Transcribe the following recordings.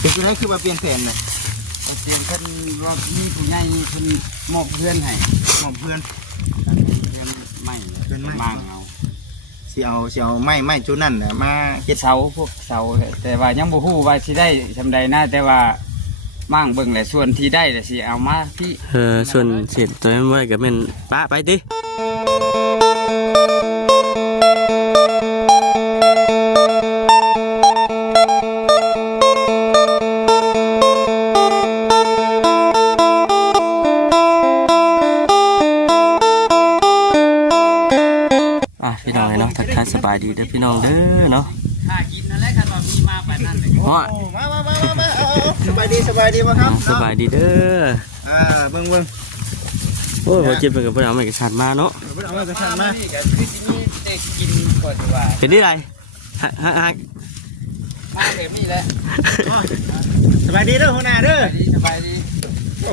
เป็นอะไรคือว่าเปลี่ยนแผนเลยเปลี่ยนเพิ่นว่ามีผู้ใหญ่เพิ่นมอบเพื่อนให้มองเพื่อนเพื่อนไม่เพื่อนไม่มางเอาสิเอาไม้จุดนั่นน่ะมาเฮ็ดเสาพวกเสาแต่ว่ายังบ่ฮู้ว่าสิได้ซำใดนะแต่ว่ามั่งเบิ่งแหละส่วนที่ได้แต่สิเอามาพี่ส่วนเศษตัวนั้นไว้ก็แม่นปะไปติพี่น้องเนาะทักทายสบายดีเด้อพี่น้องเด้อเนาะถ้ากินนั่นแหละคันว่ามีมาปานนั้นเลยมาสบายดีบ่ครับสบายดีเด้อเบิ่งโอ้บ่เจ็บเป็นกับบ่เอาไม้กระชากมาเนาะบ่เอาไม้กระชากมาก็คือสิมีได้กินก่อนสิว่าเป็นได้ไรฮักมาแบบนี้แหละสบายดีเด้อหัวหน้าเด้อสบายดี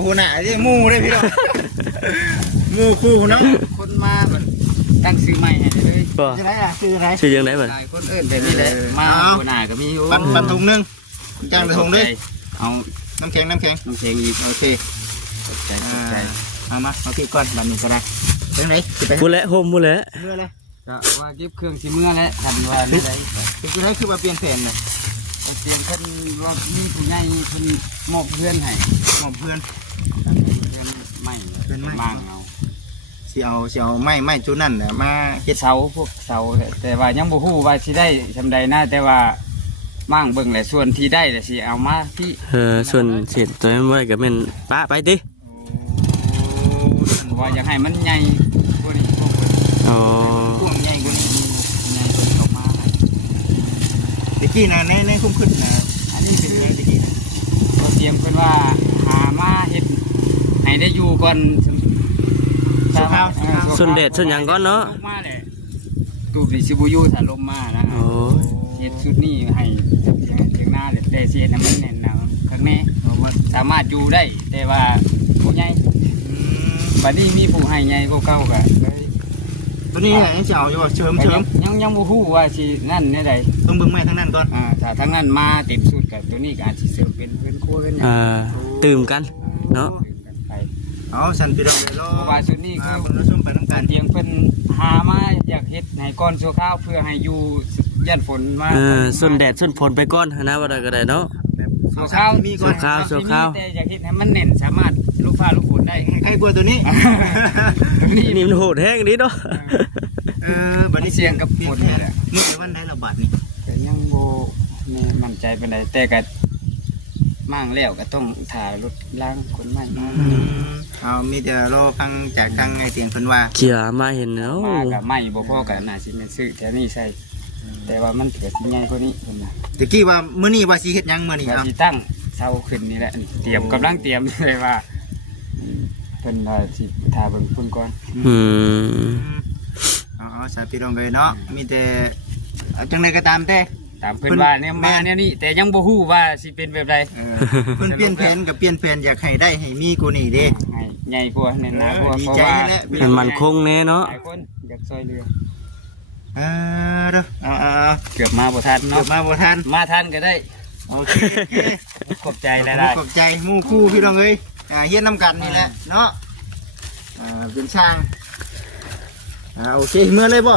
หัวหน้าเด้หมู่เด้อพี่น้องหมู่คู่เนาะคนมาเพิ่นตั้งชื่อใหม่ให้เลยชื่ออะไรอ่ะชื่ออะไรชื่อยังไงบ่คนอื่นแบบนี้แหละมาหัวหน้าก็มีอยู่ปันถุงนึงจ้างถุงด้วยเอาน้ำแข็งอีกโอเคใจมาพี่ก่อนแบบนี้ก็ได้เรื่องไหนพูดแล้วโฮมพูดแล้วเมื่อไรก็ว่าเก็บเครื่องสิเมื่อแล้วทันว่าไม่ได้เป็นอะไรคือว่าเปลี่ยนแผนเลยเปลี่ยนเพิ่นว่ามีผู้ใหญ่เพิ่นมอบเพื่อนให้มอบเพื่อนไม่เพื่อนมางเอาสิเอาไม้จุดนั่นน่ะมาเฮ็ดเสาพวกเสาแต่ว่ายังบ่ฮู้ว่าสิได้ซำใดนะแต่ว่ามั่งเบิ่งแหละส่วนที่ได้แต่สิเอามาพี่ส่วนเศษตัวนั้นไว้ก็แม่นปะไปติว่าอยากให้มันใหญ่กว่านี้อ๋อพวกใหญ่กว่านี้ใหญ่เพิ่นเอามาให้ตะกี้น่ะในคุ้มขึ้นน่ะอันนี้เป็นยังตะกี้ก็เตรียมเพิ่นว่าหามาเฮ็ดให้ได้อยู่ก่อนส่วนเด็ดส่วนหยังก่อนเนาะมาแหละตูบสิบ่อยู่ถ้าลมมานะเฮ็ดชุดนี้ให้เถียงนาแหละแต่สิเฮ็ดให้มันแน่นหนาข้างในสามารถอยู่ได้แต่ว่าผู้ใหญ่บัดนี้มีผู้ให้ใหญ่กว่าเก่าก็เลยตัวนี้ยังสิเอาอยู่บ่เชิมยังบ่ฮู้ว่าสินั่นแนวใดต้องเบิ่งไม้ทางนั้นก่อนถ้าทางนั้นมาเต็มสุดก็ตัวนี้ก็อาจสิเสริมเป็นครัวเป็นหยังตื่มกันเนาะเอาสันพี่น้องเลยรอว่าชุดนี้คือคนชมไปน้ำกันเตียงเพิ่นหามาอยากเฮ็ดให้ก้อนชั่วข้าวเพื่อให้อยู่ยันฝนมาส่วนแดดส่วนฝนไปก่อนนะว่าได้ก็ได้เนาะชั่วข้าวมีก่อนชั่วข้าวแต่อยากเฮ็ดให้มันแน่นสามารถลูกฟ้าลูกฝนได้ใครกลัวตัวนี้นี่มันโหดแห้งนิดเนาะบัดนี้เสียงกับฝนนี่แหละมื้อวันไหนละบาดนี่แต่ยังบ่มั่นใจปานใดแต่ก็มั่งแล้วก็ต้องถ่ารถล้างคนใหม่มามีแต่รอฟังจากทางไอ้เตียงเพิ่นว่าเขี่ยมาเห็นเนาะมากับไม่บ่พอกันน่าสิแม่นซื้อแถวนี้ใช่แต่ว่ามันเกิดใหญ่กว่านี้เพิ่นน่ะตะกี้ว่ามื้อนี้ว่าสิเฮ็ดหยังมื้อนี้สิตั้งเสาขึ้นนี่แหละเตรียมกำลังเตรียมเลยว่าเพิ่นว่าสิถ่าเบิ่งเพิ่นก่อนเอาสาพี่น้องเลยเนาะมีแต่จังได๋ก็ตามแต่ตามเพิ่นว่าเนี่ยมาเนี่ยนี่แต่ยังบ่ฮู้ว่าสิเป็นแบบใดเพิ่นเปลี่ยนแผนกับเปลี่ยนแผนอยากให้ได้ให้มีกูนี่เด้ใหญ่กว่าแน่นหนากว่าเพราะว่าเป็นมันคงแน่เนาะหลายคนอยากช่วยเหลือเด้อเกือบมาบ่ทันเนาะเกือบมาบ่ทันมาทันก็ได้โอเคขอบใจหลายๆขอบใจหมู่คู่พี่น้องเอ้ยเฮียนนำกันนี่แหละเนาะเป็นช่างโอเคเมื่อเลยบ่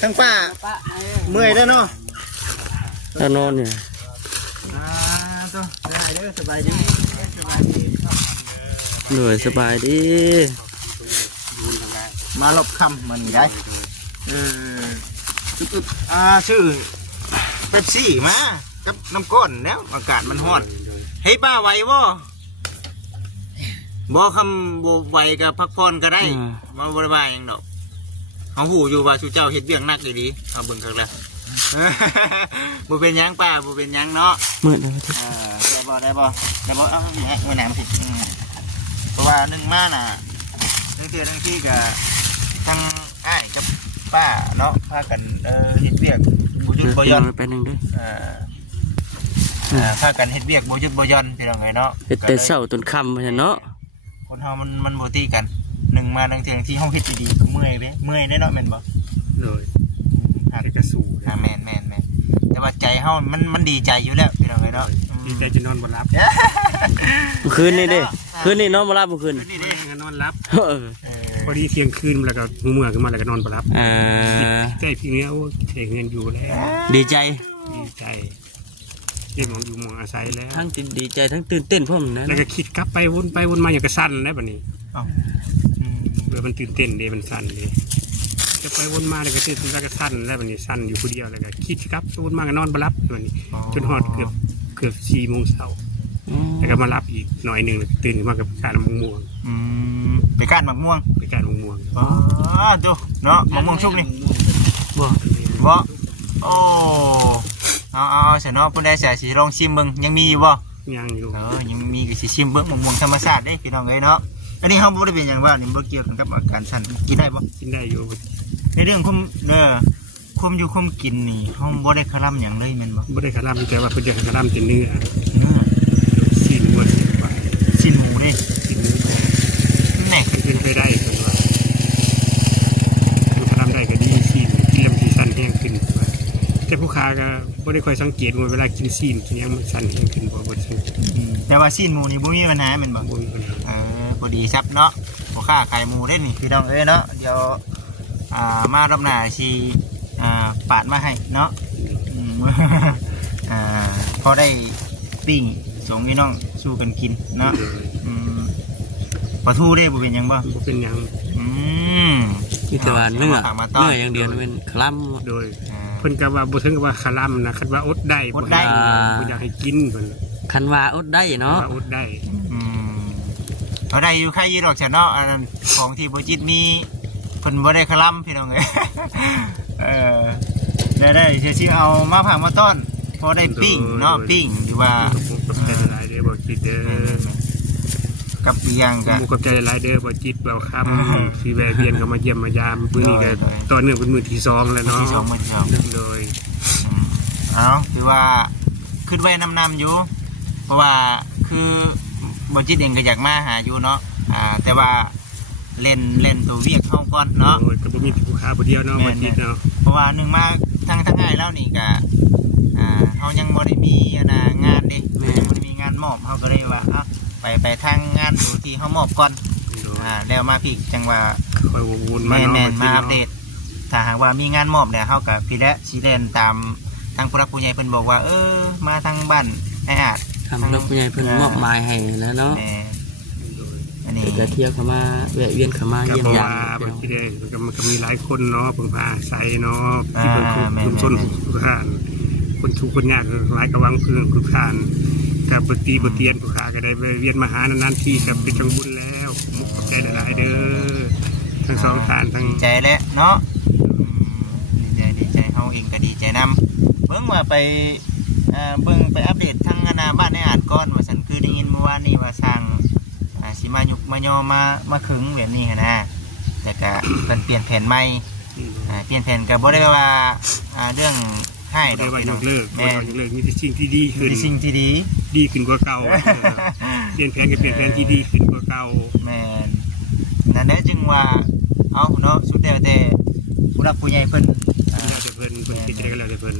ทั้งป้าเมื่อยแล้วเนาะตอนนอนเนี่ยต้องได้เด้อสบายดีเหนื่อยสบายดีมาหลบคำมันได้ชื่อเป๊ปซี่มากับน้ำก้อนแล้วอากาศมันร้อนให้ป้าไหวบ่คำบ่ไหวกับพักผ่อนก็ได้มาบริบายอย่างดอกเขาหูอยู่ว่าชูเจ้าเฮ็ดเบี้ยงนักดีๆเอาเบิ่งกันแล้วบุเป็นยังป้าบุเป็นยังเนาะมืดได้บ่เอาแหะมือหนามผิดเพราะว่าหนึ่งมาน่ะทั้งที่กับทั้งอ้ายกับป้าเนาะพากันเฮ็ดเบี้ยงบุญบ่ย้อนไปหนึ่งด้วยพากันเฮ็ดเบี้ยงบุญบ่ย้อนพี่น้องเนาะแต่เช้าต้นค่ำเหมือนเนาะคนเฮามันบ่ตีกันหนึ่งมาทั้งที่ห้องเฮ็ดดีๆก็เมื่อยได้เนาะแม่นบ่เลยจะสู้แม่น แต่ว่าใจเฮามันดีใจอยู่แล้วพี่น้องเนาะ ดีใจจนนอนบ่หลับ คืนนี้เด้คืนนี้นอนบ่หลับบ่คืน นี่เด้ นอนหลับ เออ พอดีเที่ยงคืนแล้วก็หูเมื่อขึ้นมาแล้วก็นอนบ่หลับ อ่า ใจพี่เนี้ยโอ้เทเงินอยู่แล้ว ดีใจ ดีใจได้มองอยู่มองอาศัยแล้ว ทั้งดีใจทั้งตื่นเต้นพร้อมนะ แล้วก็คิดกลับไปวนมาอย่างกระสั้นแล้วบัดนี้ เอ้า เมื่อมันตื่นเต้นเด้มันสั้นเด้จะไปวนมาแล้วก็ตื่นแล้วก็สั้นแล้วบัดนี้สั้นอยู่คนเดียวแล้วก็คิดกลับวนมาก็นอนบ่หลับบัดนี้จนฮอดเกือบ4 โมงเช้าแล้วก็มารับอีกหน่อยหนึงตื่นขึ้นมากับการมะม่วง ไปก้านมะม่วง ไปการมะม่วง อ๋อดูเนาะมะม่วงชุบนี่ บ่ บ่โอ้เอาเสียเนาะเพิ่นได้เสียสิลองชิมเบิ่งยังมีอยู่บ่ ยังอยู่ ยังมีก็สิชิมเบิ่งมะม่วงธรรมชาติเด้พี่น้องเอ้ยเนาะอันนี้เฮาบ่ได้เป็นหยังว่านี่บ่เกี่ยวกับอาการสั่นกินได้บ่ กินได้อยู่ ในเรื่องคุมอยู่คุมกินนี่เฮาบ่ได้คลำหยังเลยแม่นบ่ ไม่ได้คาร่ำแต่ว่าเพิ่นจะคาร่ำแต่เนื้อสิ้นวัวสิ้นไป ชิ้นหมูเด้ สิ้นเนื้อ แน่ ขึ้นไปได้เพิ่นว่าคาร่ำได้ก็ดีสิ้นกินแล้วมันสิสั่นแห้งขึ้นว่าแต่ผู้ค้าก็บ่ได้ค่อยสังเกตว่าเวลากินสิ้นกินหยังมันสั่นแห้งขึ้นบ่สังเกต แต่ว่าชิ้นหมูนี่บ่มีปัญหาแม่นบ่ บ่มีปัญหา พอดีครับเนาะพ่อค้าขายหมูได้นี่พี่น้องเอ้ยเนาะเดี๋ยวมารอบหน้าสิปาดมาให้เนาะ พอได้ปิ้งสองพี่น้องสู้กันกินเนาะปลาทูได้บ่เป็นหยังบ่ บ่เป็นหยัง มีแต่ว่าเนื้ออย่างเดียวมันคล้ำ โดยเพิ่นก็ว่าบ่ถึงกับว่าคาร่ำนะคันว่าอดได้บ่อยากให้กินเพิ่น คันว่าอดได้เนาะ ว่าอดได้ เอาได้อยู่ใครยีดอกฉันเนาะอันนั้นของที่บ่จิตมีเพิ่นบ่ได้คลำพี่น้องเอ้ยได้สิเอามาผักมาต้อนพอได้ปิ้งเนาะปิ้งหรือว่า ผมกับใจหลายเด้อบ่คิดเด้อ กับอีกอย่างก็ หมู่กับใจหลายเด้อบ่จิตบ่คำสิแวะเวียนเข้ามาเยี่ยมมายามมื้อนี้ก็ตอนนี้เป็นมื้อที่2แล้วเนาะ ที่สองมื้อที่สอง โดย เอาคือว่าขึ้นไว้นำอยู่เพราะว่าคือบจิตเองก็อยากมาหาอยู่เนาะแต่ว่าเล่นตัวเวียกเข้าก่อนเนาะ โดยก็บ่มีผู้ค้าผู้เดียวเนาะบ่จิตเนาะ เพราะว่าหนึ่งมาทั้งง่ายแล้วนี่ก็เขายังบ่ได้มีงานเด้ยังบ่ได้มีงานมอบเขาก็เลยว่าไปทางงานตัวที่เขามอบก่อนแล้วมาพี่จังว่า ค่อยวนมา แม่น เนาะ มาอัปเดตถ้าหากว่ามีงานมอบเนี่ยเขากับพี่และชีแลนตามทางผู้รักผู้ใหญ่เพิ่นบอกว่ามาทางบ้านไอ้อาจ ทำลูกผู้ใหญ่เพิ่นมอบหมายให้แล้วเนาะ อันนี้ จะเที่ยวเข้ามาแวะเวียนเข้ามา ก็ เยี่ยม เพราะ ยา ว่าม บ่คิดได้มันก็มีหลายคนเนาะเพิ่นพาอาศัยเนาะที่เพิ่นคุมชนผู้ค้าคนทุกข์คนยากหลายกระวังพึ่งผู้ค้ากับบ่ตีบ่เตียนผู้ค้าก็ได้เวียนมาหานานๆทีก็เป็นจังบุญแล้วมุกใจหลายเด้อทั้งสองทานทั้ง ดีใจแล้วเนาะดีใจเฮาเองก็ดีใจนำเบิ่งว่าไปเบิ่งไปอัปเดตทางบ้านไอ้อาจก่อนว่าซั่นคือได้ยินเมื่อวานนี้ว่าสร้างสิมายุกมายอมาขึงแบบนี้นะแต่ก็เพิ่นเปลี่ยนแผนใหม่เปลี่ยนแผนก็บ่ได้ว่าเรื่องให้ด ได้ อก ว่าย พี่น้ ก อง เลิกบ่ได้ว่ายกเลิกมีแต่สิ่งที่ดีขึ้น มีสิ่งที่ดี ดีขึ้นกว่าเก่าเปลี่ยนแผนก็เปลี่ยนแผนที่ดีขึ้นกว่าเก่า แม่นนั่นแหละจึงว่าเอาเนาะสุดแล้วแต่ผู้รักผู้ใหญ่เพิ่น แล้วแต่เพิ่นคิดได้ก็แล้วแต่เพิ่น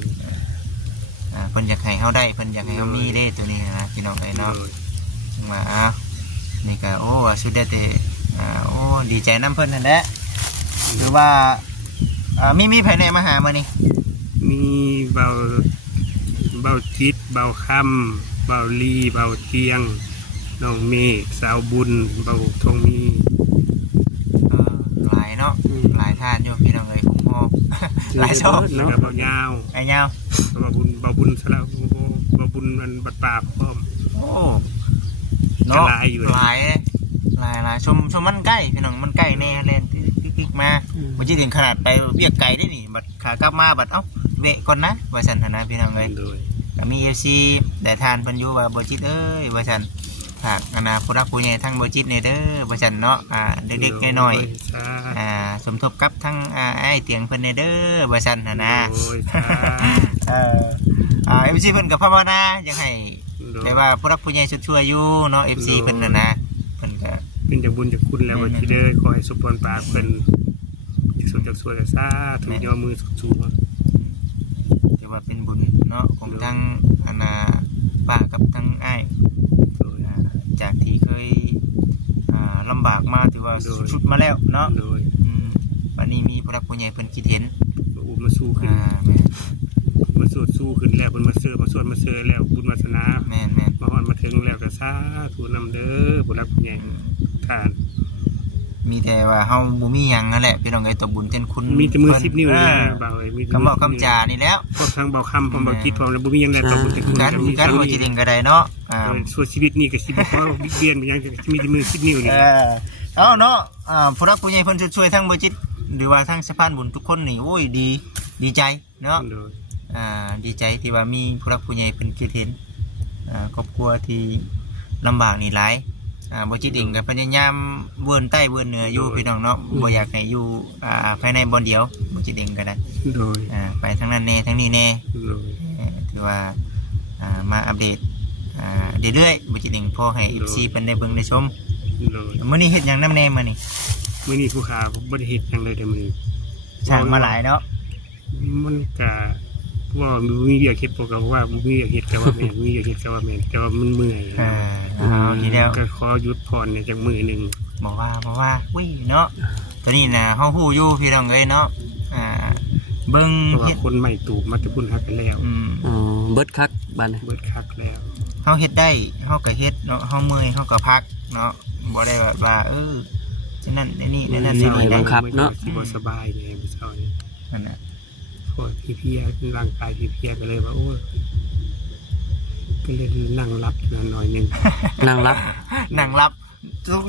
เพิ่นอยากให้เฮาได้เพิ่นอยากให้เฮามีเด้ตัวนี้นะพี่น้องเอ้ยเนาะจึงว่านี่ก็โอ้ว่าสุดแล้วแต่โอ้ดีใจนํเพิ่นนั่นแหละหรือว่ามีภายในมาหามื้อนี้ มีเบาจิตเบาค่ำเบาลีเบาเตียงน้องเมฆสาวบุญเบาทองมี หลายเนาะหลายท่านอยู่พี่น้องเอ้ยผมฮอหลายชอบ แล้วก็เบายาว ไอ้ยาว เบาบุญสละเบาบุญมันบัดปราบพร้อม โอ้เนาะหลายชมมันใกล้พี่น้องมันใกล้แน่เล่นปิ๊กมาบ่จิถึงขนาดไปเวียกไกลได้นี่บัดขากลับมาบัดเวะก่อนนะว่าซั่นนะพี่น้องเอ้ย โดย ก็มี FC ได้ทานเพิ่นอยู่ว่าบ่จิตเอ้ยว่าซั่นฝากผู้รักผู้ใหญ่ทั้งบ่จิตนี่เด้อว่าซั่นเนาะเด็กๆน้อยๆสมทบกับทั้งไอ้เตียงเพิ่นนี่เด้อว่าซั่นนะ โอ้ยจ้า FC เพิ่นก็ภาวนาอยากให้ได้ว่าผู้รักผู้ใหญ่สุดชั่วอยู่เนาะ FC เพิ่นนะเพิ่นก็ เป็นจากบุญจากคุณแล้วว่าที่เด้อขอให้สุขพรปากเพิ่นจากสุดจากสวยจากซ่าถึงยอมือสุด ถือว่าเป็นบุญเนาะ นาะของทั้งอันน่ะป้ากับทั้งอ้ายจากที่เคยลำบากมาถือว่าสุดมาแล้วเนาะ โดย วันนี้มีผู้รักผู้ใหญ่เพิ่นคิดเห็น มาสู้ขึ้น แม่น มาสู้ขึ้นแล้วเพิ่นมาเสือแล้วบุญวาสนา แม่น มาฮอดมาถึงแล้วก็สาธุนำเด้อผู้รักผู้ใหญ่ทาน มีแต่ว่าเฮาบ่มีหยังนั่นแหละพี่น้องเอ้ยตบบุญเต้นคุณ มีแต่มือ10นิ้วนี่เบามี คำเว้าคำจานี่แล้ว พวกทางเบาคำพอบ่คิดพอแล้วบ่มีหยังแล้วตบบุญแต่คุณ การบ่จิตเองก็ได้เนาะส่วนชีวิตนี่ก็สิบ่พอบิ๊กเบียนยังจะมีแต่มือ10นิ้วนี่ เอาเนาะผู้รักผู้ใหญ่เพิ่นช่วยทั้งบ่จิตหรือว่าทั้งสะพานบุญทุกคนนี่โอ้ยดีใจเนาะ โดย ดีใจที่ว่ามีผู้รักผู้ใหญ่เพิ่นคิดเห็นครอบครัวที่ลำบากนี่หลายบ่จิตเองก็พยายามเวิร์นใต้เวิร์นเหนืออยู่พี่น้องเนาะบ่อยากให้อยู่ภายในบ่อนเดียวบ่จิตเองก็ได้ โดย ไปทั้งนั้นแน่ทั้งนี้แน่ โดย ถือว่ามาอัปเดตเรื่อยๆบ่จิตเองพอให้ FC เพิ่นได้เบิ่งได้ชม โดย มื้อนี้เฮ็ดหยังนำแน่มื้อนี้ มื้อนี้ผู้ค้าบ่ได้เฮ็ดหยังเลยเด้อมื้อนี้ ช่างมาหลายเนาะ มันก็ว่ามีเวียกเฮ็ดพวกก็ว่ามีเวียกเฮ็ดก็ว่าแม่นมีเวียกเฮ็ดก็ว่าแม่นแต่ว่ามันเมื่อย เอาทีเดียว ก็ขอหยุดพรเนี่ยจักมื้อหนึง บอกว่าอุ้ยเนาะตัวนี้น่ะเฮาฮู้อยู่พี่น้องเอ้ยเนาะเบิ่ง เพราะว่า เฮ็ด คนใหม่ตูบมาแต่พุ่นฮักกันแล้ว เบิดคักบัดนี้ เบิดคักแล้ว เฮาเฮ็ดได้เฮาก็เฮ็ดเนาะเฮาเมื่อยเฮาก็พักเนาะบ่ได้แบบว่าฉะนั้นในนี่ในนั้น นี่ นี่ บั ได้ งคับเนาะ สิบ่สบายเลยมื้อเช้านี้ นั่นน่ะ พวกที่เพลียร่างกายที่เพลียก็เลยว่าโอ้ยก็เลยนั่งรับอยู่หน่อยหนึง นั่งรับ นั่งรับ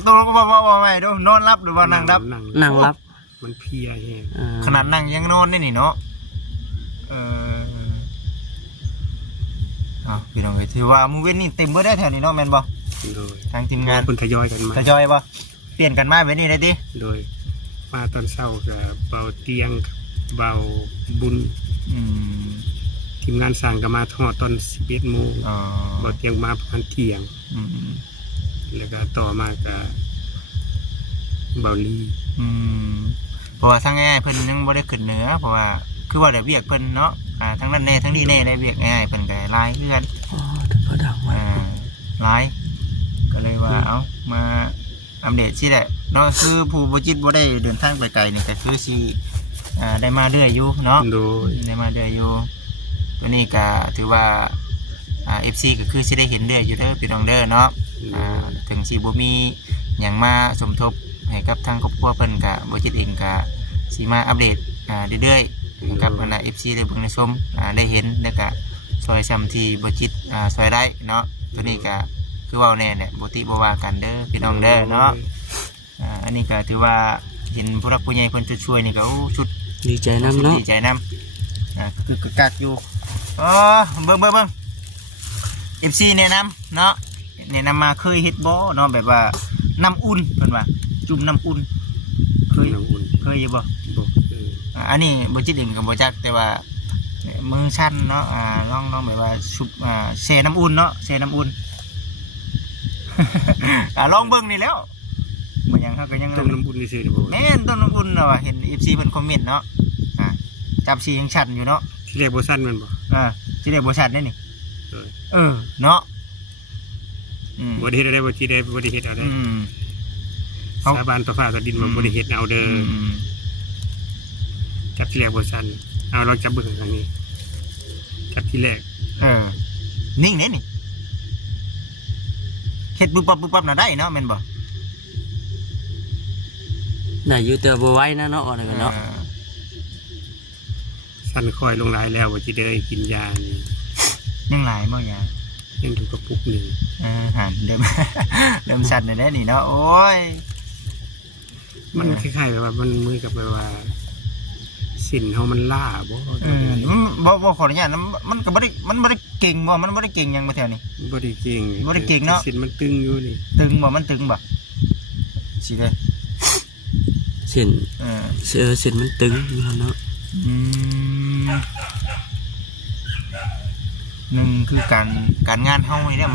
ต้องว่าไว้ดูนอนรับหรือว่านั่งรับ นั่งรับ มันเพลียแฮง ขนาดนั่งยังนอนได้นี่เนาะพี่น้องเอ้ยถือว่ามื้อเว้นนี่เต็มเบิดได้แถวนี้เนาะแม่นบ่ โดย ทางทีมงาน เพิ่นทยอยกันมา ทยอยบ่เปลี่ยนกันมาเว้นนี่ได้ติ โดยมาตอนเช้ากับเบาเตียงเบาบุญ ทีมงานสร้างก็มาทอดตอน11 โมง อ๋อ เบาเตียงมาประมาณเที่ยง แล้วก็ต่อมากับเบาลี เพราะว่าทั้งง่ายเพิ่นยังบ่ได้ขึ้นเหนือเพราะว่าคือว่าได้เวียกเพิ่นเนาะทั้งนั้นแน่ทั้งนี้แน่ได้เวียกง่ายเพิ่นก็หลายเฮือน อ๋อถึงพอดังไว้ หลายก็เลยว่าเอ้ามาอัปเดตสิแหละเนาะคือผู้บ่จิตบ่ได้เดินทางไปไกลนี่ก็คือสิได้มาเรื่อยอยู่เนาะ โดย ได้มาเรื่อยอยู่ตัวนี้ก็ถือว่าFC ก็คือสิได้เห็นเรื่อยอยู่เด้อพี่น้องเด้อเนาะถึงสิบ่มีหยังมาสมทบให้กับทางครอบครัวเพิ่นก็บ่จิตเองก็สิมาอัปเดตเรื่อยๆกับFC ได้เบิ่งได้ชมได้เห็นแล้วก็ซอยซ้ำที่บ่จิตซอยได้เนาะตัวนี้ก็คือเว้าแน่แหละบ่ติบ่ว่ากันเด้อพี่น้องเด้อเนาะอันนี้ก็ถือว่าเห็นผู้รักผู้ใหญ่เพิ่นช่วยๆนี่ก็ชุด ดีใจนำเนาะ ดีใจนำคือกักอยู่เบิ่ง FC แนะนำเนาะแนะนำมาเคยเฮ็ดบ่เนาะแบบว่าน้ำอุ่นเพิ่นว่าจุ่มน้ำอุ่นเคย น้ำอุ่น อยู่บ่ บอก อันนี้บ่จิตเองก็บ่จักแต่ว่ามือชั้นเนาะลองแบบว่าชุบแช่น้ำอุ่นเนาะแช่น้ำอุ่น ลองเบิ่งนี่แล้วบ่หยังเฮาก็ยัง ต้มน้ำอุ่นนี่ซื่อนี่บ่ แม่นต้นน้ำอุ่นเนาะเห็น FC เพิ่นคอมเมนต์เนาะจับสียังชัดอยู่เนาะ ที่แรกบ่สั้นแม่นบ่ สิได้บ่ชัดได้นี่ เออ เนาะบ่ได้เฮ็ดอะไรบ่ที่ได้บ่ได้เฮ็ดอะไร เขา สาบานต่อฟ้าต่อดินบ่ได้เฮ็ดเอาเด้อจับที่แรกบ่สั้นเอาลองจับเบิ่งทางนี้จับที่แรก นิ่งเนี่ยนี่เฮ็ดปุ๊บปั๊บน่ะได้เนาะแม่นบ่ น่าอยู่แต่บ่ไหวนะเนาะอะไรกันเนาะ สั้นค่อยลงหลายแล้วบ่ที่ได้กินยานี่ ยังหลายบ่ยา ยังอยู่กับปุกหนึง หันเริ่มชัดได้นี่เนาะโอ้ย มันคล้ายๆแบบว่ามันมือกับแบบว่าสินเฮามันล่าบ่ บ่ขออนุญาตมันก็บ่ได้เก่งบ่มันบ่ได้เก่งหยังบ่แถวนี้ บ่ได้เก่ง บ่ได้เก่งเนาะ สินมันตึงอยู่นี่ ตึงบ่มันตึงบ่สิเด้ เส้นเส้นมันตึงอยู่เนาะ หนึ่งคือการงานเฮานี่เนี่ย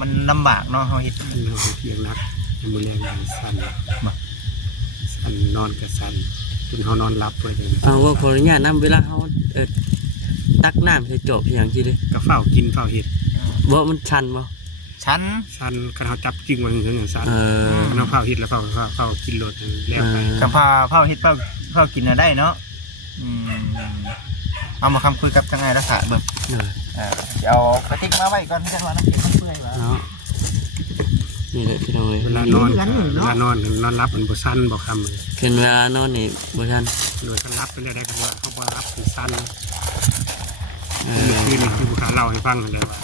มันลำบากเนาะเฮาเฮ็ด เราเพียงนักมือแรงงานสั่นสั่นนอนกับสั่นจนเขานอนหลับไปเลย เอาว่าขออนุญาตนำเวลาเฮา ตักน้ำใส่จอบอย่างที่เลย ก็เฝ้ากินเฝ้าเห็ด บ่มันชันบ่ ชั้น สันกันเขาจับจึงวันถึงอย่างสัน อ น้องเฝ้าเห็ดแล้วเฝ้ากินรถแล้วไป กับเผาเฮ็ดเผากินน่ะได้เนาะเอามาคำคุยกับทางไงรักษาเบิ่งเอากระติกมาไว้ก่อนจังว่าน้ำเก็บมันเปื่อยว่า เนาะนี่แหละพี่น้องเลย เวลานอนรับมันบ่สั้นบ่คำเลย เป็นเวลานอนนี่บ่ทัน โดยการรับไปเลยได้กันว่าเขาบ่รับคือสั้นเมื่อคืนนี่คือผู้ขาเล่าให้ฟังกันเลยว่า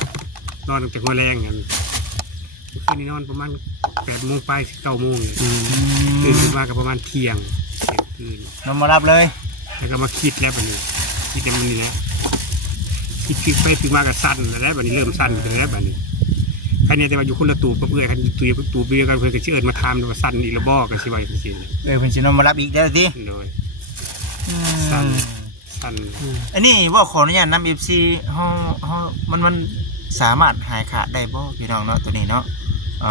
นอนตั้งแต่หัวแรงกันเมื่อคืนนี้นอนประมาณ8 โมงไป9 โมงตื่นขึ้นมาก็ประมาณเที่ยงคืน นอนมารับเลย แล้วก็มาคิดแล้วบัดนี้คิดในมันนี่นะคิดไปถึงมากับสั้นแล้วบัดนี้เริ่มสั้นไปแล้วบัดนี้ใครเนี่ยแต่ว่าอยู่คนละตูบเพื่อนกันตูเบี้ยกันเพื่อนก็ชื่อเอิญมาทำว่าสั้นอีละบ่กันสิว่าสิ เพิ่นสินอนมารับอีกเด้อสิ โดยสั้น อันนี้ว่าขออนุญาตนำ FC เฮามันสามารถหายขาดได้บ่พี่น้องเนาะตัวนี้เนาะ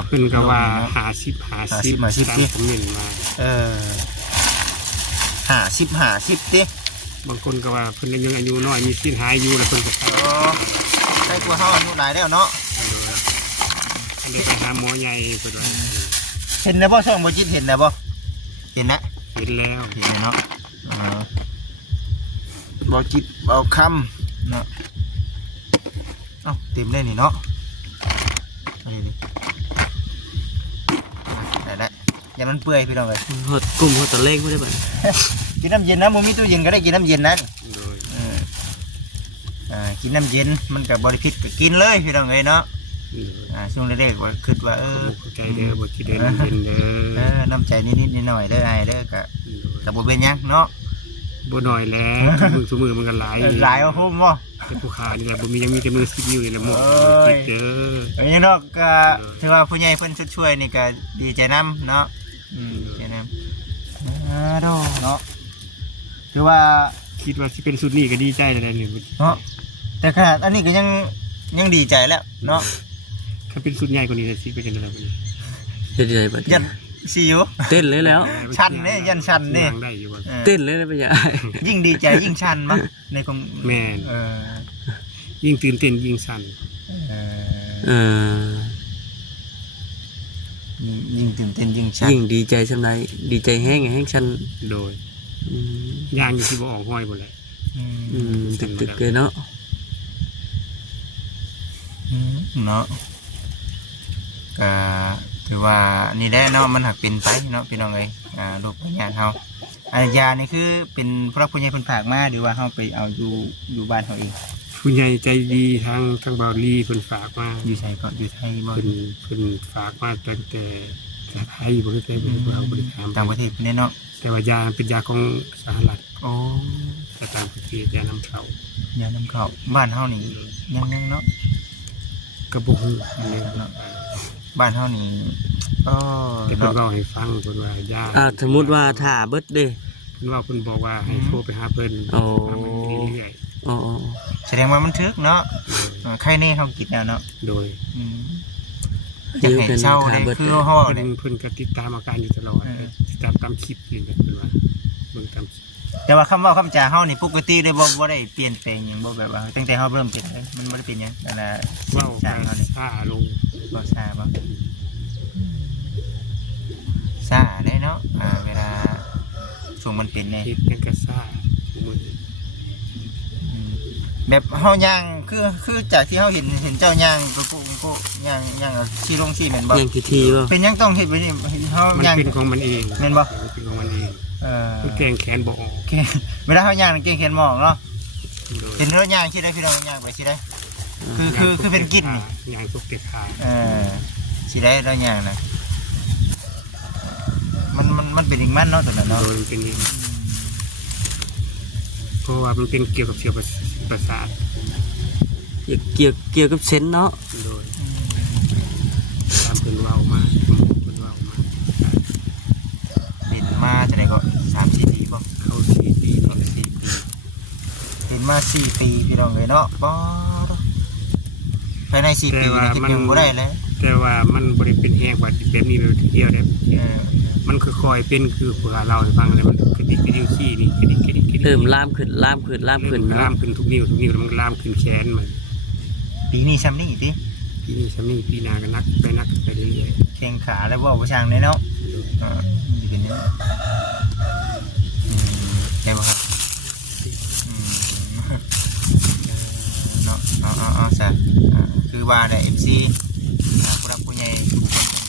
เพิ่นก็ว่า50 50ผมเห็นมา50ติ บางคนก็ว่าเพิ่นยังอายุน้อยมีสิ้นหายอยู่แล้วเพิ่นก็ใช่กว่าเฮาอายุหลายแล้วเนาะ เดี๋ยวไปหาหมอใหญ่เพิ่นว่า เห็นแล้วบ่ช่องบ่จิตเห็นแล้วบ่เห็นนะ เห็นแล้ว เห็นเนาะบ่จิตบ่คำเนาะเอ้าเต็มเลยนี่เนาะได้อย่ามันเปื่อยพี่น้องเอ้ย หดกลุ่มหดตะเล่งบ่ได้บ่ กินน้ำเย็นนะบ่มีตู้เย็นก็ได้กินน้ำเย็นนะกินน้ำเย็นมันกับบริพิษก็กินเลยพี่น้องเอ้ยเนาะช่วงแรกๆว่าคิดว่าใจเด้อบ่สิเดินเย็นเด้อ น้ำใจนิดๆหน่อยๆเด้อไอ้เด้อก็บ่เป็นหยังเนาะ บ่น้อยแล้วมือมันก็หลายว่าพุ่มบ่ แต่ผู้ค้านี่แหละบ่มียังมีแต่มือ10 นิ้วนี่แหละหมดคิดเด้อ อย่างนี้เนาะก็ถือว่าผู้ใหญ่เพิ่นช่วยนี่ก็ดีใจนำเนาะใจนำเนาะถือว่า คิดว่าสิเป็นสุดนี้ก็ดีใจแล้วนี่ เนาะแต่ขนาดอันนี้ก็ยังดีใจแล้วเนาะ ถ้าเป็นสุดใหญ่กว่านี้สิเป็นจังได๋ เฮ็ดได้บ่ ยันสิอยู่ เต้นเลยแล้ว ชันเด้ยันชันเด้ ได้อยู่บ่ เต้นเลยได้บ่ยาย ยิ่งดีใจยิ่งชันมั้งในของ แม่นยิ่งตื่นเต้นยิ่งสั่น ยิ่งตื่นเต้นยิ่งชัน ยิ่งดีใจซำใดดีใจแห้งชัน โดยย่างอยู่ที่บ่ออกห้อยบ่เลย ตึกๆเลยเนาะ เนาะก็ถือว่านี่ได้เนาะมันหักเป็นไปเนาะพี่น้องเอ้ยลูกญาติเฮาอันยานี่คือเป็นพระผู้ใหญ่เพิ่นฝากมาหรือว่าเฮาไปเอาอยู่บ้านเฮาเอง ผู้ใหญ่ใจดีทางบาวลีเพิ่นฝากมา อยู่ไสก็อยู่ไทยบ่ เพิ่นฝากมาตั้งแต่ไทยบ่เคยไปเอาบริการ ต่างประเทศเพิ่นเนาะ แต่ว่ายาเป็นยาของสหรัฐ โอ้ แต่ต่างประเทศยานำเข้าย านำเข้าบ้านเฮานี่ยังเนาะ ก็บ่ฮู้เนาะ บ้านเฮานี่แต่เพิ่นเว้าให้ฟังเพิ่นว่ายา สมมุติว่าถ้าเบิดเด้ เพิ่นบอกว่าให้โทรไปหาเพิ่น โอ้ เรื่อย อ๋อ แสดงว่ามันทึกเนาะใครนี่เฮากินแล้วเนาะ โดย จะให้เศร้าเลยคือเฮาเนี่ย เพิ่นก็ติดตามอาการอยู่ตลอดติดตามคลิปนี่แหละเพิ่นว่าเบิ่งตามคลิป แต่ว่าคำว่าคำจาเฮานี่ปกติได้บ่ได้เปลี่ยนแปลงหยังบ่แบบว่าตั้งแต่เฮาเริ่มเป็นเลยมันบ่ได้เป็นหยังนั่นแหละ เว้า จางเฮานี่ ซ่าลง บ่ซาบ่ซาได้เนาะเวลาช่วงมันเป็นแน่ เฮ็ดยังก็ซ่ามื้อ แบบเฮาย่างคือจากที่เฮาเห็นเจ้าย่างก็ย่างขี้ลงขี้แม่นบ่ ยังทีบ่ เป็นหยังต้องเฮ็ดไว้นี่เฮา มัน ย่าง เป็นของมันเอง แม่นบ่ เป็นของมันเองมันแกงแขนบ่ออก โอเคเวลาเฮาย่างเก่งเขียนหมอกเนาะ โดย เห็นรถย่างคิดได้พี่น้องย่างไปสิได้คือเป็นกินนี่ ยางตกเตะขา สิได้รถย่างนะมันเป็นอีกมันเนาะตัวนั้นเนาะ โดยเป็นอย่างเพราะว่ามันเป็นเกี่ยวกับเชื้อประสาท เกี่ยวกับเซนเนาะ โดยตามเพิ่นเว้ามาเพิ่นเว้ามา เป็นมาจะได้ก็3-4 ปีบ่ เข้า4 ปี 4 ปีเป็นมา4 ปีพี่น้องเลยเนาะบ่ภายใน4 ปีนี่คิดยังบ่ได้เลย แต่ว่ามันบ่ได้เป็นแห้งกว่าแบบนี้เลยทีเดียวเด้ มันค่อยๆเป็นคือผู้หาเราให้ฟังแล้วมันกระดิกกระดิ่งขี้นี่กระดิกกระดิกกระดิก เริ่มล่ามขึ้นเนาะ ล่ามขึ้นทุกนิ้วแล้วมันล่ามขึ้นแขนมัน ปีนี้ซ้ำนี่ติ ปีนี้ซ้ำนี่ปีหน้าก็นักไปเรื่อย แข้งขาแล้วบ่ประช่างเลยเนาะนี่เป็นเนี่ยได้บ่ครับเนาะเอาซะคือว่าได้ MC ผู้รักผู้ใหญ่ผู้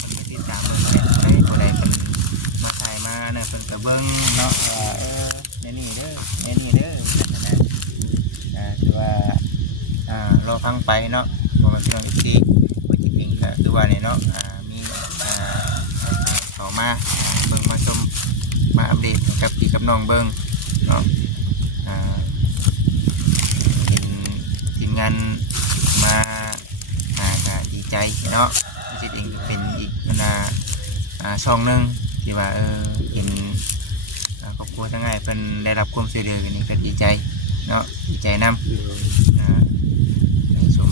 คนเพิ่นติดตามเบิ่งได้ผู้ใดเพิ่นมาถ่ายมาเนี่ยเพิ่นก็เบิ่งเนาะในนี่เด้อคือว่ารอฟังไปเนาะบ่ว่าพี่น้อง FC ผู้จิตปิงก็คือว่าเนี่ยเนาะมีเข้ามาเบิ่งมาชมมาอัปเดตกับพี่กับน้องเบิ่งเนาะเห็นทีมงานมาก็ดีใจเนาะจิตเองก็เป็นอีกช่องหนึ่งที่ว่าเห็นครอบครัวทั้งไงเพิ่นได้รับความช่วยเหลือกันนี่ก็ดีใจเนาะดีใจนำในสม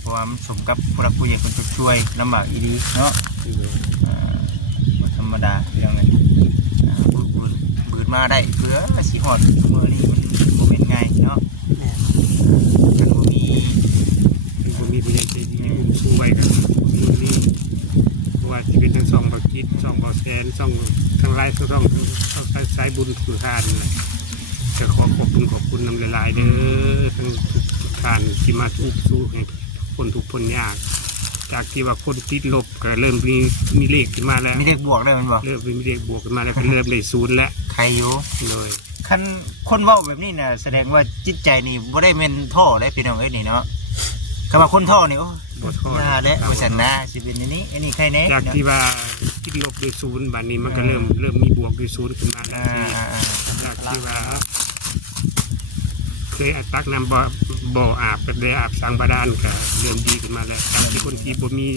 เพราะว่ามันสมกับผู้รักผู้ใหญ่คนช่วยลำบากอีดีเนาะธรรมดาเรื่องนั้นบืนมาได้เพื่อสีหอดเมื่อนี้มันโมเมนต์ง่ายเนาะกันบ่มีผู้ใหญ่ใจดีสู้ไว้กันนี่ว่าจะเป็นทั้ง2 บ่จิต2 บ่แสน2ทั้งหลายทั้งสายบุญคือทานจะขอบคุณนำหลายๆเด้อทั้งทุกท่านที่มาสู้ให้คนทุกคนยากจากที่ว่าคนติดลบก็เริ่มมีเลขขึ้นมาแล้วมีเลขบวกได้มันบอกเริ่มมีเลขบวกขึ้นมาแล้วก็เริ่มเลย0แล้วใครอยู่เลย คันคนเว้าแบบนี้น่ะแสดงว่าจิตใจนี่บ่ได้แม่นท่อได้พี่น้องเอ้ยนี่เนาะคำว่าคนท่อนี่โอ้บ่ท้อแล้วบ่ซั่นนะสิเป็นอันนี้ใครแน่จากที่ว่าติดลบด้วย0บัดนี้มันก็เริ่มมีบวกด้วย0ขึ้นมาแล้วจากที่ว่าเคยตักน้ำบ่ออาบก็ได้อาบสังบาดาลก็เริ่มดีขึ้นมาแล้วจากที่คนที่บ่มี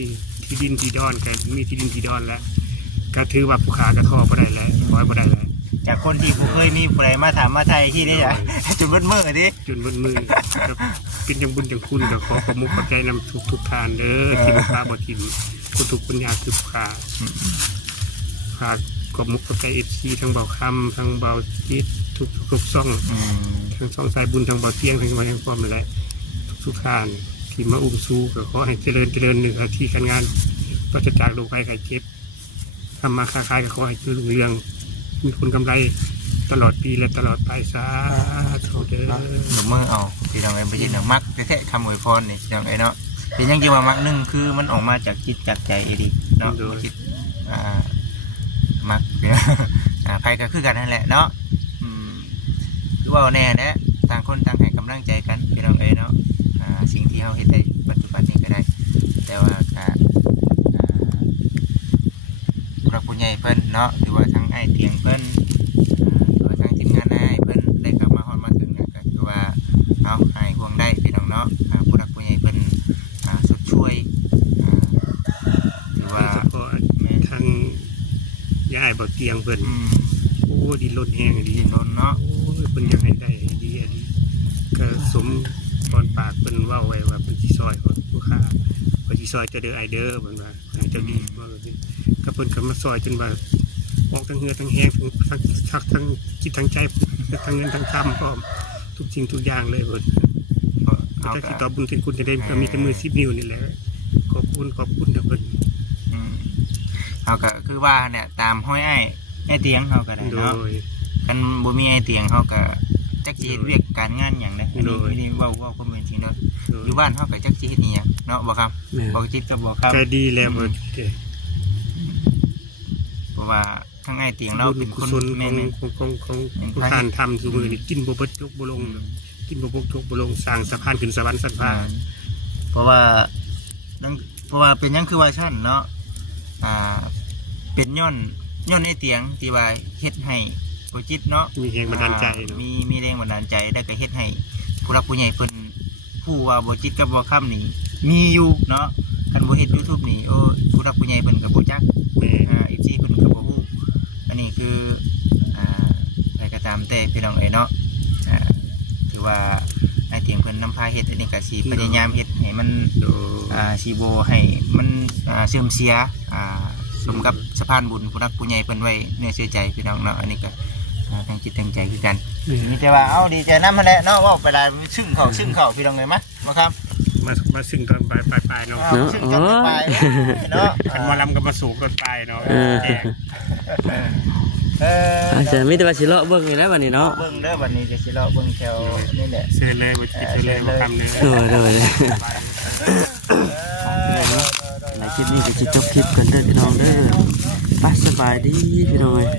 ที่ดินที่ดอนก็มีที่ดินที่ดอนแล้วก็ถือว่าผู้ค้ากระท้อบ่ได้แล้วถอยบ่ได้แล้วจากคนที่บ่เคยมีผู้ใดมาถามมาไทยที่ได้จ้ะจนเบิดมื้อดิจนเบิดมื้อเป็นจังบุญจังคุณก็ขอขอบคุณขอบใจนำทุกท่านเด้อที่บ่พาบ่ทิ่มคนทุกคนยากคือผู้ค้าฝากขอบคุณขอบใจ FC ทั้งเบาคำทั้งเบาจิตทุกช่องทั้งช่องสายบุญทั้งเบาเตียงทั้งวันแห่งความนั่นแหละทุกท่านที่มาอุ้มสู้ก็ขอให้เจริญหนึ่งนาทีการงานก็จะจากโรคภัยไข้เจ็บทำมาค้าขายก็ขอให้รุ่งเรืองมีคนกำไรตลอดปีและตลอดไปสาธุเด้อเมื่อเอาพี่น้องเอ้ยบ่ยินมักแท้ๆคำอวยพรนี่พี่น้องเอ้ยเนาะเป็นยังสิว่ามักนึงคือมันออกมาจากจิตจากใจเองเนาะจิตมักไปก็คือกันนั่นแหละเนาะคือว่าแน่นะต่างคนต่างให้กำลังใจกันพี่น้องเอ้ยเนาะสิ่งที่เราเห็นในปัจจุบันนี้ก็ได้แต่ว่าพระผู้ใหญ่เพิ่นเนาะหรือว่าทั้งไอ้เตียงเพิ่นหรือว่าทั้งทีมงานไอ้เพิ่นได้กลับมาฮอดมาถึงเนี่ยก็คือว่าเอาไอ้ห่วงได้พี่น้องเนาะผู้รักผู้ใหญ่เพิ่นสุดช่วยหรือว่าทั้งย้ายบ่เตียงเพิ่นโอ้ดินล้นแห้งดีดินล้นเนาะโอ้เพิ่นอยากให้ได้ดีก็สมตอนปากเพิ่นเว้าไว้ว่าเพิ่นสิซอยผู้ค้าเพิ่นสิซอยจะเด้อไอเด้อเพิ่นว่าให้เจ้าดีว่าแบบนี้ก็เพิ่นก็มาซอยจนว่าออกทั้งเหือทั้งแห้งทั้งจิตทั้งใจทั้งเงินทั้งคำพร้อมทุกสิ่งทุกอย่างเลยเพิ่นถ้าสิตอบบุญถึงคุณจะได้ก็มีแต่มือ10 นิ้วนี่แหละขอบคุณเด้อเพิ่นเขาก็คือว่าเนี่ยตามห้อยไอ้เตียงเขาก็ได้เนาะกันบ่มีไอ้เตียงเขาก็จักจีเรียกการงานอย่างใดอันนี้เว้าความเป็นจริงเนาะอยู่บ้านเขาก็จักจีนี่อย่างเนาะบ่ครับบ่จิตก็บ่ครับก็ดีแล้วบ่เพราะว่าทั้งไอ้เตียงเราเป็นคนแม่ของการทำซุมื้อนี่กินบ่เบิดจกบ่ลงกินบ่บกจกบ่ลงสร้างสะพานขึ้นสวรรค์สันฟ้าเพราะว่าเป็นยังคือว่าชั้นเนาะเป็นย้อนไอ้เตียงที่ว่าเฮ็ดให้บ่จิตเนาะมีแรงบันดาลใจมีแรงบันดาลใจได้ก็เฮ็ดให้ผู้รักผู้ใหญ่เพิ่นผู้ว่าบ่จิตกับบ่ค่ำนี่มีอยู่เนาะคันบ่เฮ็ด YouTube นี่โอ้ผู้รักผู้ใหญ่เพิ่นก็บ่จักFC เพิ่นก็บ่ฮู้อันนี้คือใครก็ตามแต่พี่น้องเอ้ยเนาะถือว่าไอ้เตียงเพิ่นนำพาเฮ็ดอันนี้ก็สิพยายามเฮ็ดให้มันสิบ่ให้มันเสื่อมเสีย สมกับสะพานบุญผู้รักผู้ใหญ่เพิ่นไว้เนื้อเชื่อใจพี่น้องเนาะอันนี้ก็ทางจิตทางใจคือกันมีแต่ว่าเอาดีใจนำหั่นแหละเนาะว่าไปได้ซึ่งเขาพี่น้องเอ้ยบ่ครับ มาซึ่งตอนปลายเนาะ ซึ่งกันไปเนาะ คันมาลำก็มาสูงตอนปลายเนาะแจก อาจจะมีแต่ว่าสิเลาะเบิ่งนี่นะบัดนี้เนาะ เบิ่งเด้อบัดนี้จะสิเลาะเบิ่งแถวนี่แหละ เชิญเลยมาจิบเลยมาคำเนื้อ โดยในคลิปนี้ก็สิจบคลิปกันเด้อพี่น้องเด้อไปสบายดีพี่น้องเอ้ย